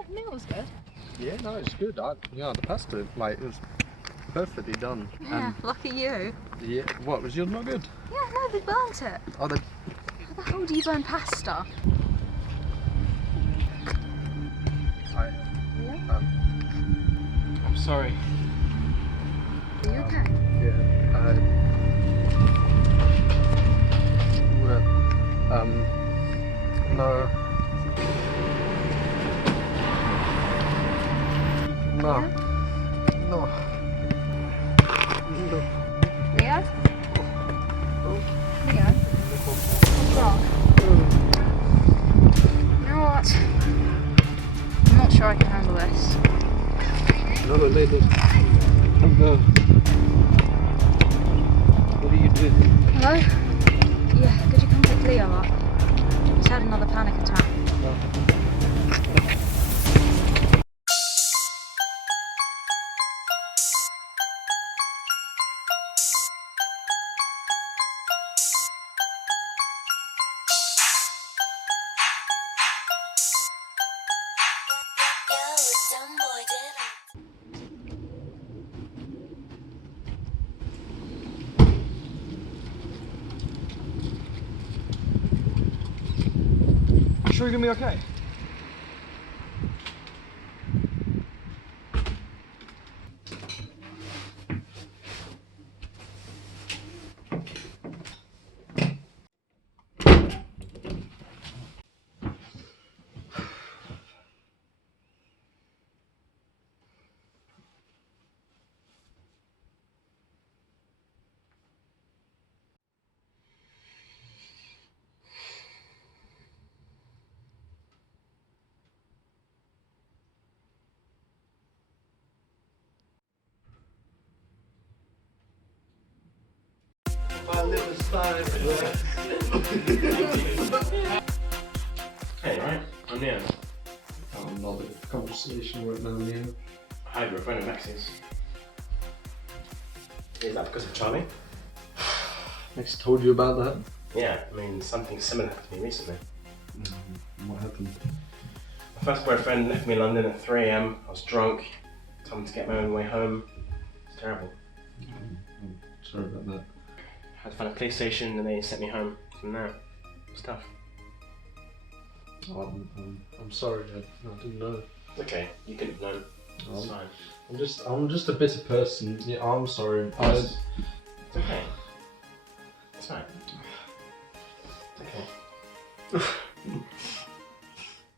Yeah, the meal was good. Yeah, no, it's good. The pasta, like, it was perfectly done. Yeah, And lucky you. yeah, what, was yours not good? Yeah, no, they burnt it. Oh, they... How the hell do you burn pasta? I'm sorry. Are you okay? Yeah, well, no. No. Yeah? No. No. Leo? Leo? What's wrong? You know what? I'm not sure I can handle this. No, Lady. No. What are you doing? Hello? Yeah, could you come pick Leo up? He's had another panic attack. No. Sure you're gonna be okay? My little side. Hey, right? I'm Neo. I'm not in conversation right now, Neo. Hi, you're a friend of Max's. Is that because of Charlie? Max told you about that? Yeah, I mean, something similar happened to me recently. What happened? My first boyfriend left me in London at 3 AM. I was drunk. Told me to get my own way home. It's terrible. I'm sorry about that. I had to find a police station and they sent me home from there. It's tough. I'm sorry, I didn't know. It's okay, you couldn't have known. It's fine. I'm just a bitter person. Yeah, I'm sorry. It's okay. It's fine. It's okay.